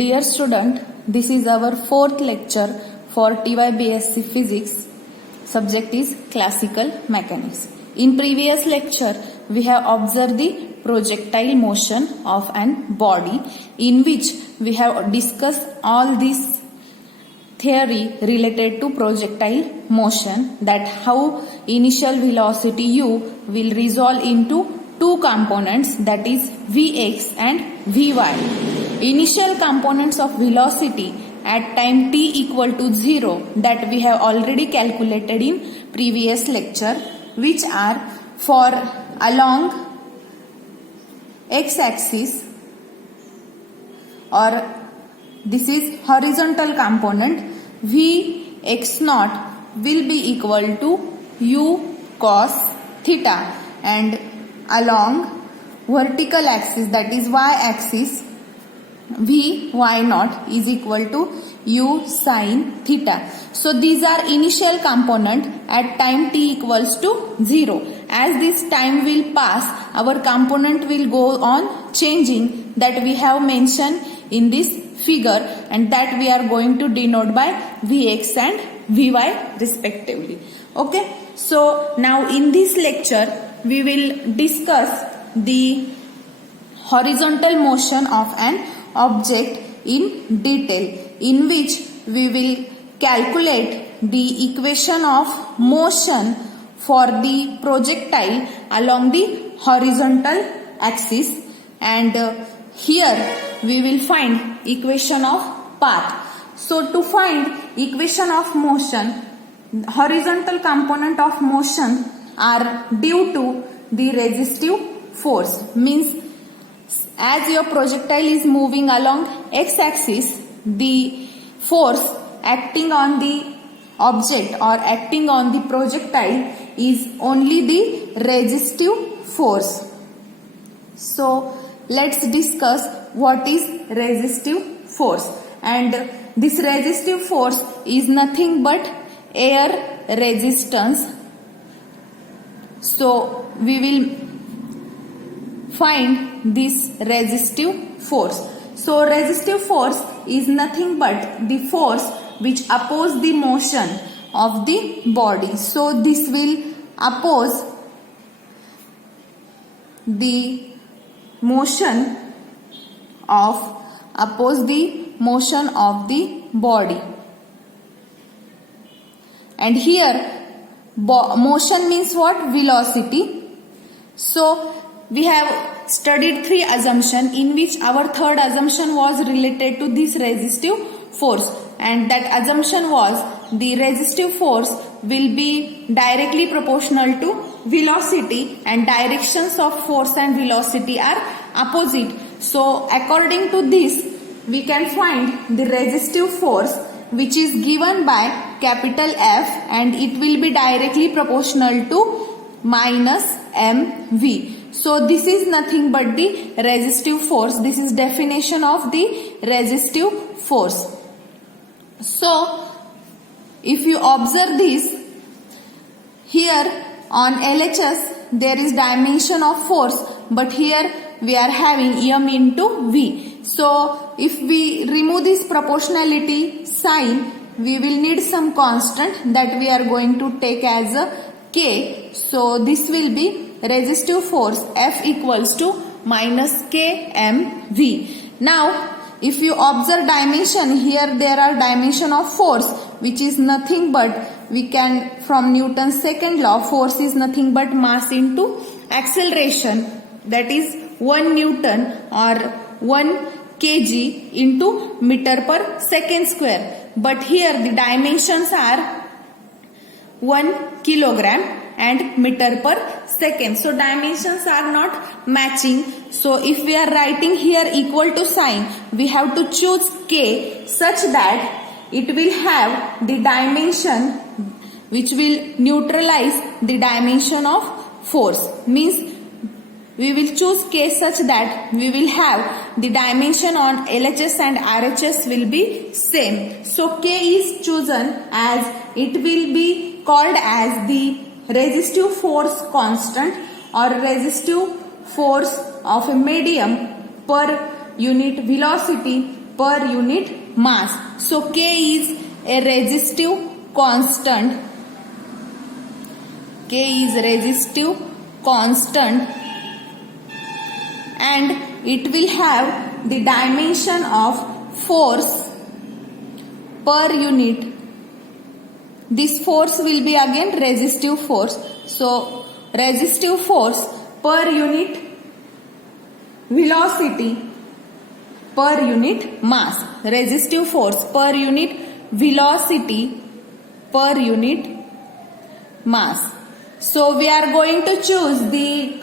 Dear student, this is our fourth lecture for TYBSc Physics. Subject is Classical Mechanics. In previous lecture, we have observed the projectile motion of an body, in which we have discussed all this theory related to projectile motion, that how initial velocity u will resolve into two components, that is Vx and Vy. Initial components of velocity at time t equal to 0 that we have already calculated in previous lecture, which are for along x-axis, or this is horizontal component, V x naught will be equal to u cos theta, and along vertical axis, that is y axis, V y naught is equal to u sin theta. So these are initial component at time t equals to 0. As this time will pass, our component will go on changing, that we have mentioned in this figure, and that we are going to denote by Vx and Vy respectively. Okay. So now in this lecture we will discuss the horizontal motion of an object in detail, in which we will calculate the equation of motion for the projectile along the horizontal axis, and here we will find equation of path. So to find equation of motion, horizontal component of motion are due to the resistive force, means as your projectile is moving along x-axis, the force acting on the object or acting on the projectile is only the resistive force. So let's discuss what is resistive force. And this resistive force is nothing but air resistance. So we will find this resistive force. So resistive force is nothing but the force which oppose the motion of the body. So this will oppose the motion of the body. And here motion means what? Velocity. So we have studied three assumptions, in which our third assumption was related to this resistive force, and that assumption was the resistive force will be directly proportional to velocity, and directions of force and velocity are opposite. So according to this, we can find the resistive force, which is given by capital F, and it will be directly proportional to minus mv. So this is nothing but the resistive force. This is definition of the resistive force. So if you observe this, here on LHS there is dimension of force, but here we are having m into v. So if we remove this proportionality sign, we will need some constant that we are going to take as a k. So this will be resistive force F equals to minus kmv. Now if you observe dimension, here there are dimension of force, which is nothing but, we can from Newton's second law, force is nothing but mass into acceleration, that is 1 Newton or 1 kg into meter per second square. But here the dimensions are 1 kilogram and meter per second. So dimensions are not matching. So if we are writing here equal to sign, we have to choose k such that it will have the dimension which will neutralize the dimension of force. Means we will choose k such that we will have the dimension on LHS and RHS will be same. So k is chosen as it will be called as the resistive force constant or resistive force of a medium per unit velocity per unit mass. So K is a resistive constant. K is resistive constant and it will have the dimension of force per unit. This force will be again resistive force. So resistive force per unit velocity per unit mass. Resistive force per unit velocity per unit mass. So we are going to choose the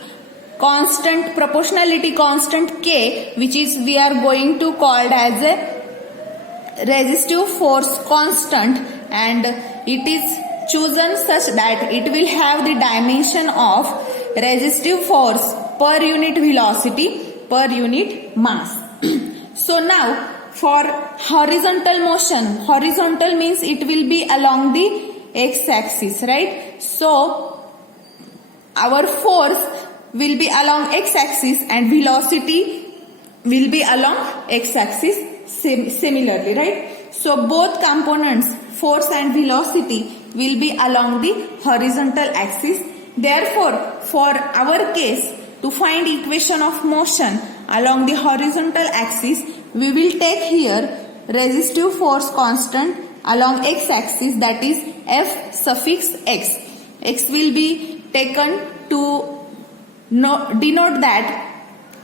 constant, proportionality constant K, which is we are going to call as a resistive force constant, and it is chosen such that it will have the dimension of resistive force per unit velocity per unit mass. So now for horizontal motion, horizontal means it will be along the x-axis, right? So our force will be along x-axis and velocity will be along x-axis similarly, right? So both components, force and velocity, will be along the horizontal axis. Therefore, for our case, to find equation of motion along the horizontal axis, we will take here resistive force constant along x-axis, that is F suffix x. X will be taken to denote that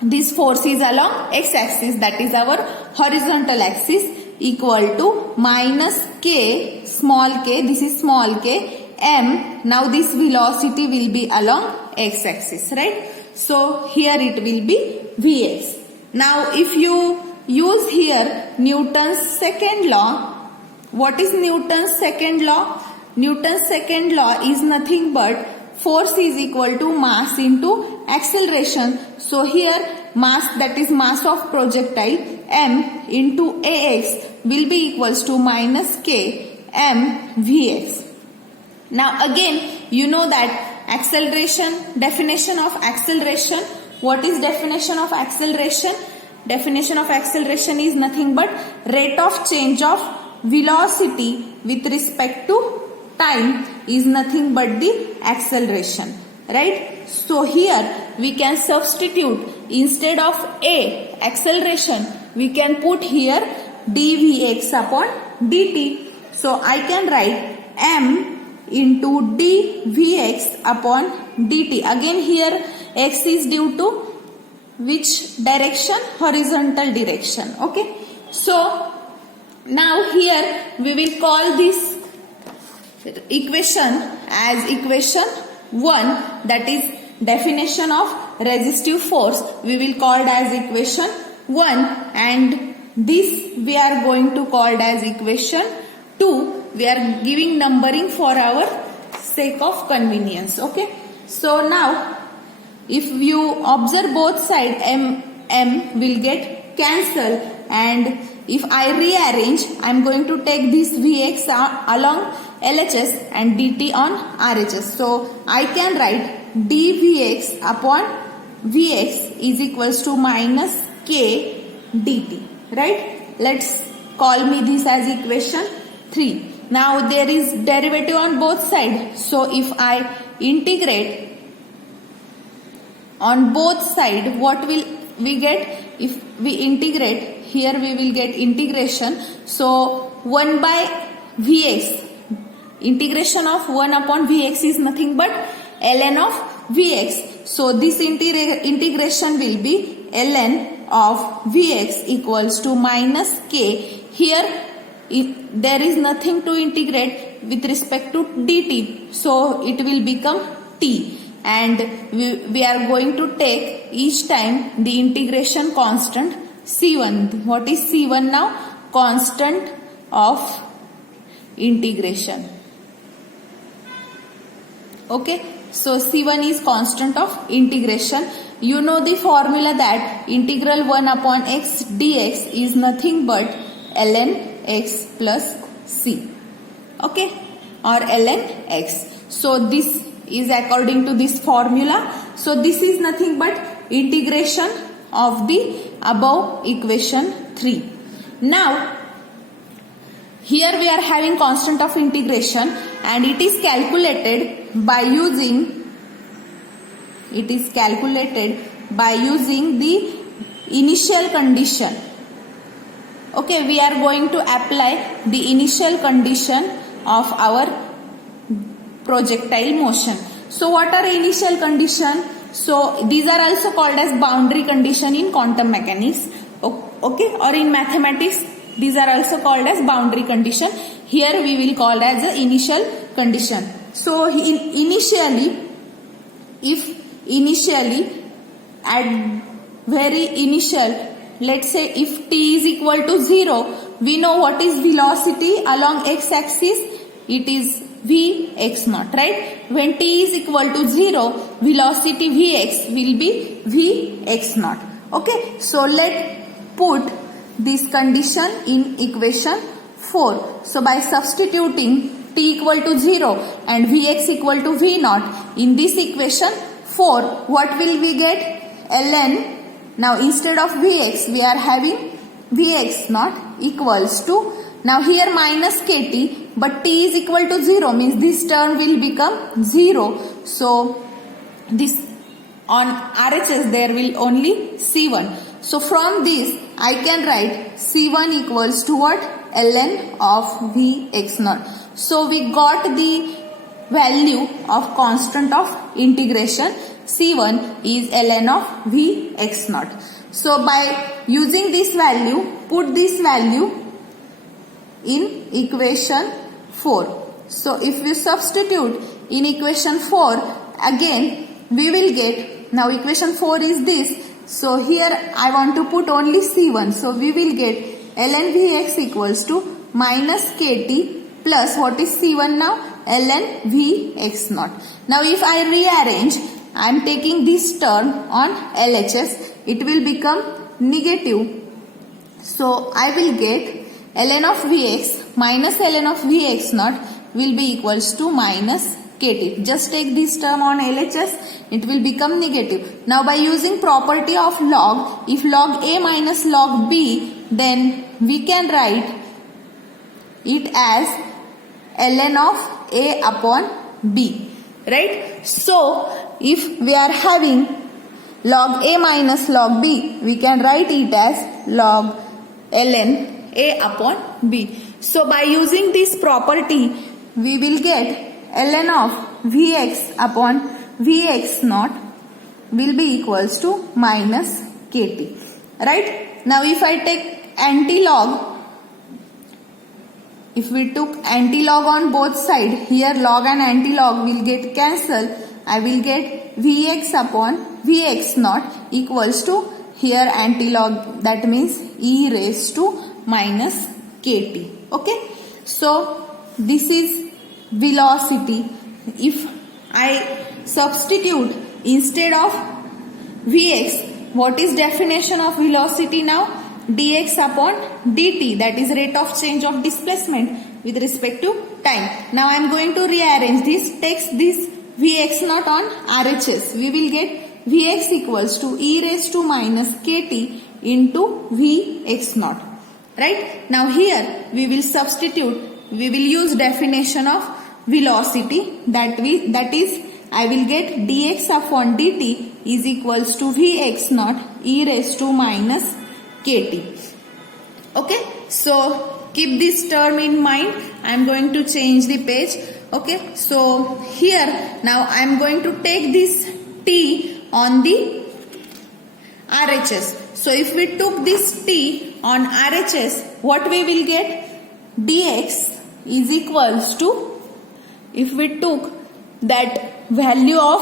this force is along x-axis, that is our horizontal axis, equal to minus k, small k, this is small k, m. Now this velocity will be along x-axis, right? So here it will be Vx. Now if you use here Newton's second law, what is Newton's second law? Newton's second law is nothing but force is equal to mass into acceleration. So here mass, that is mass of projectile, m into ax will be equals to minus k m vx. Now again you know that acceleration, definition of acceleration. What is definition of acceleration? Definition of acceleration is nothing but rate of change of velocity with respect to time is nothing but the acceleration, right? So here we can substitute, instead of a acceleration we can put here dvx upon dt. So I can write m into dvx upon dt. Again here x is due to which direction? Horizontal direction. Okay. So now here we will call this equation as equation 1, that is definition of resistive force. We will call it as equation 1, and this we are going to call it as equation 2. We are giving numbering for our sake of convenience. Okay. So now if you observe both sides, m will get cancelled, and if I rearrange, I am going to take this Vx along LHS and dt on RHS. So I can write dVx upon Vx is equals to minus k dt, right? Let's call me this as equation 3. Now there is derivative on both sides. So if I integrate on both sides, what will we get? If we integrate, here we will get integration. So 1 by Vx, integration of 1 upon Vx is nothing but ln of Vx. So this integration will be ln of Vx equals to minus k. Here there is nothing to integrate with respect to dt. So it will become t. And we are going to take each time the integration constant C1. What is C1 now? Constant of integration. Okay. So C1 is constant of integration. You know the formula that integral 1 upon x dx is nothing but ln x plus c. Okay. Or ln x. So this is according to this formula. So this is nothing but integration of the above equation 3. Now here we are having constant of integration and it is calculated by using the initial condition. Okay, we are going to apply the initial condition of our projectile motion. So what are initial condition? So these are also called as boundary condition in quantum mechanics. Okay, or in mathematics these are also called as boundary condition. Here we will call as the initial condition. So initially at very initial, let's say if t is equal to 0, we know what is velocity along x-axis. It is vx naught, right? When t is equal to 0, velocity vx will be vx naught. Okay, so let's put this condition in equation 4. So by substituting t equal to 0 and vx equal to v naught in this equation 4, what will we get? Ln. Now instead of vx we are having vx naught equals to, now here minus kt, but t is equal to 0 means this term will become 0. So this on RHS there will only C1. So from this I can write C1 equals to what? Ln of Vx naught. So we got the value of constant of integration. C1 is ln of Vx naught. So by using this value, put this value in equation 4. So if we substitute in equation 4, again we will get, now equation 4 is this. So here I want to put only C1. So we will get ln Vx equals to minus kt plus what is C1 now? Ln Vx naught. Now if I rearrange, I am taking this term on LHS, it will become negative. So I will get ln of Vx minus ln of Vx naught will be equals to minus kt. Just take this term on LHS, it will become negative. Now by using property of log, if log a minus log b, then we can write it as ln of a upon b, right? So if we are having log a minus log b, we can write it as log ln a upon b. So by using this property, we will get ln of Vx upon Vx naught will be equals to minus kt, right? Now if I take anti-log, if we took anti-log on both sides, here log and anti-log will get cancelled. I will get Vx upon Vx naught equals to, here anti-log, that means e raised to minus kt. Okay, so this is velocity. If I substitute instead of Vx, what is definition of velocity now? Dx upon dt, that is rate of change of displacement with respect to time. Now I am going to rearrange this, takes this Vx naught on RHS. We will get Vx equals to e raised to minus kt into Vx naught. Right? Now here we will substitute, we will use definition of velocity, that is I will get dx upon dt is equals to Vx naught e raised to minus kt. Okay, so keep this term in mind. I am going to change the page. Okay, so here now I am going to take this t on the RHS. So if we took this t on RHS, what we will get? Dx is equals to, if we took that value of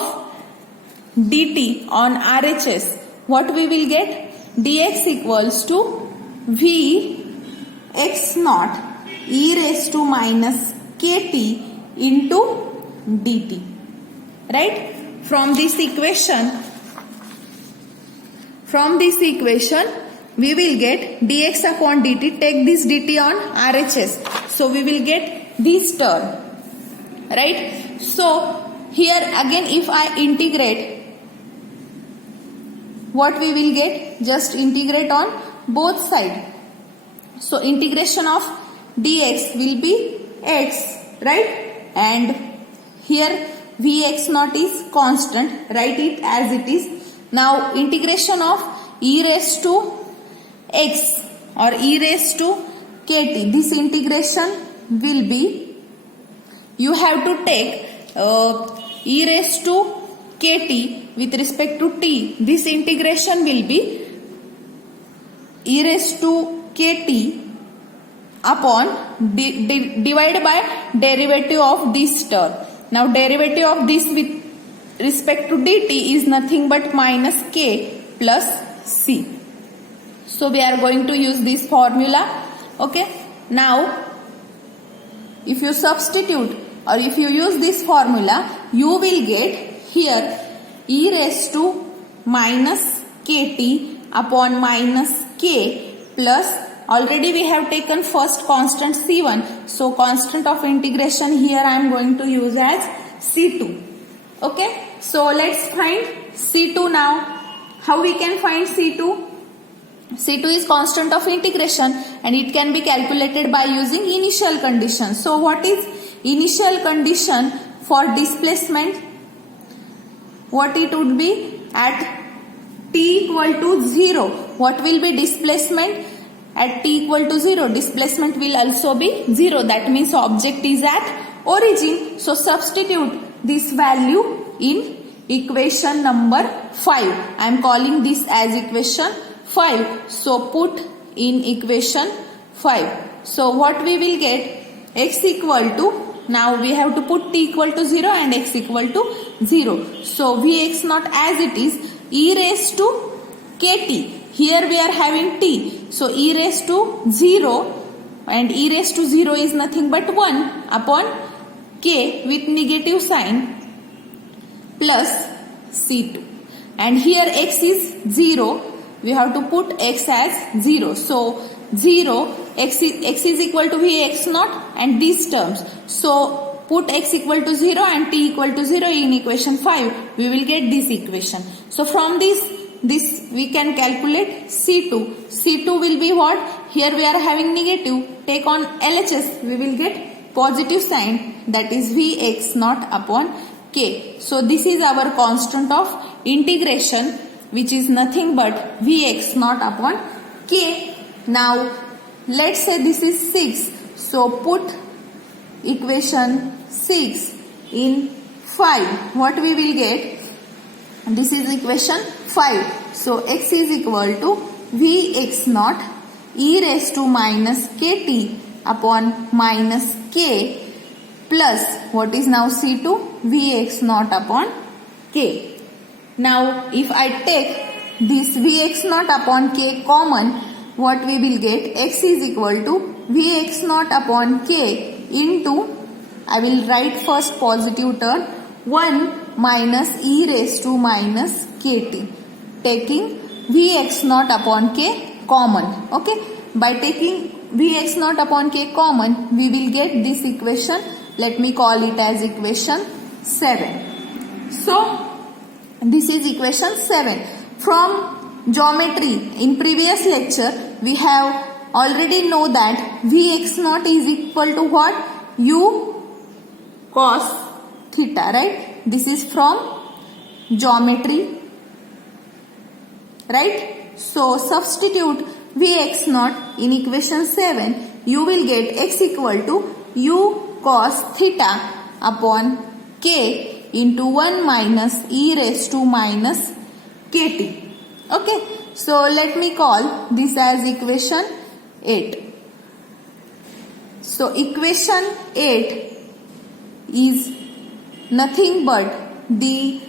dt on RHS, what we will get? Dx equals to Vx naught e raised to minus kt into dt. Right? From this equation we will get dx upon dt, take this dt on RHS. So we will get this term. Right? So here again if I integrate, what we will get? Just integrate on both sides. So integration of dx will be x, right? And here Vx naught is constant, write it as it is. Now integration of e raised to x or e raised to kt, this integration will be, you have to take e raised to kt with respect to t. This integration will be e raised to kt upon divided by derivative of this term. Now derivative of this with respect to dt is nothing but minus k plus c. So we are going to use this formula. Okay. Now if you substitute or if you use this formula, you will get here e raised to minus kt upon minus k plus, already we have taken first constant c1. So constant of integration here I am going to use as c2. Okay. So let's find c2 now. How we can find c2? C2 is constant of integration and it can be calculated by using initial condition. So what is initial condition for displacement? What it would be at t equal to 0. What will be displacement at t equal to 0? Displacement will also be 0. That means object is at origin. So substitute this value in equation number 5. I am calling this as equation 5. So put in equation 5. So what we will get? X equal to, now we have to put t equal to 0 and x equal to 0. So Vx naught as it is e raised to kt. Here we are having t. So e raised to 0 and e raised to 0 is nothing but 1 upon k with negative sign plus c2. And here x is 0. We have to put x as 0. So 0, x is equal to Vx naught and these terms. So put x equal to 0 and t equal to 0 in equation 5. We will get this equation. So from this we can calculate C2. C2 will be what? Here we are having negative. Take on LHS. We will get positive sign, that is Vx naught upon k. So this is our constant of integration, which is nothing but Vx naught upon k. Now let's say this is 6. So put equation 6 in 5. What we will get? This is equation 5. So x is equal to Vx naught e raised to minus kt upon minus k plus, what is now C2? Vx naught upon k. Now if I take this Vx naught upon k common, what we will get? X is equal to Vx naught upon k into, I will write first positive term, 1 minus e raised to minus kt. Taking Vx naught upon k common. Okay. By taking Vx naught upon k common, we will get this equation. Let me call it as equation 7. So this is equation 7. From geometry, in previous lecture, we have already know that Vx naught is equal to what? U cos theta, right? This is from geometry, right? So substitute Vx naught in equation 7. You will get x equal to U cos theta upon k into 1 minus e raised to minus kt. Okay. So let me call this as equation 8. So equation 8 is nothing but the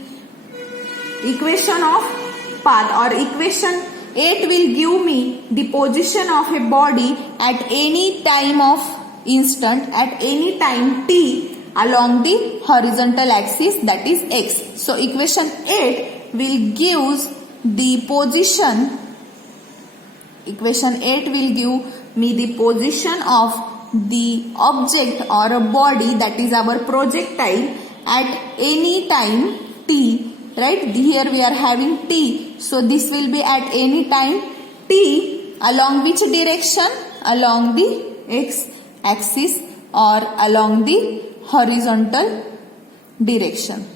equation of path, or equation 8 will give me the position of a body at any time of instant, at any time t along the horizontal axis, that is x. So equation 8 will give the position, equation 8 will give me the position of the object or a body, that is our projectile, at any time t, right? Here we are having t. So this will be at any time t along which direction? along the x axis or along the horizontal direction.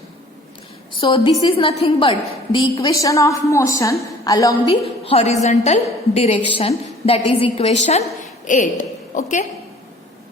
So this is nothing but the equation of motion along the horizontal direction, that is equation 8. Okay.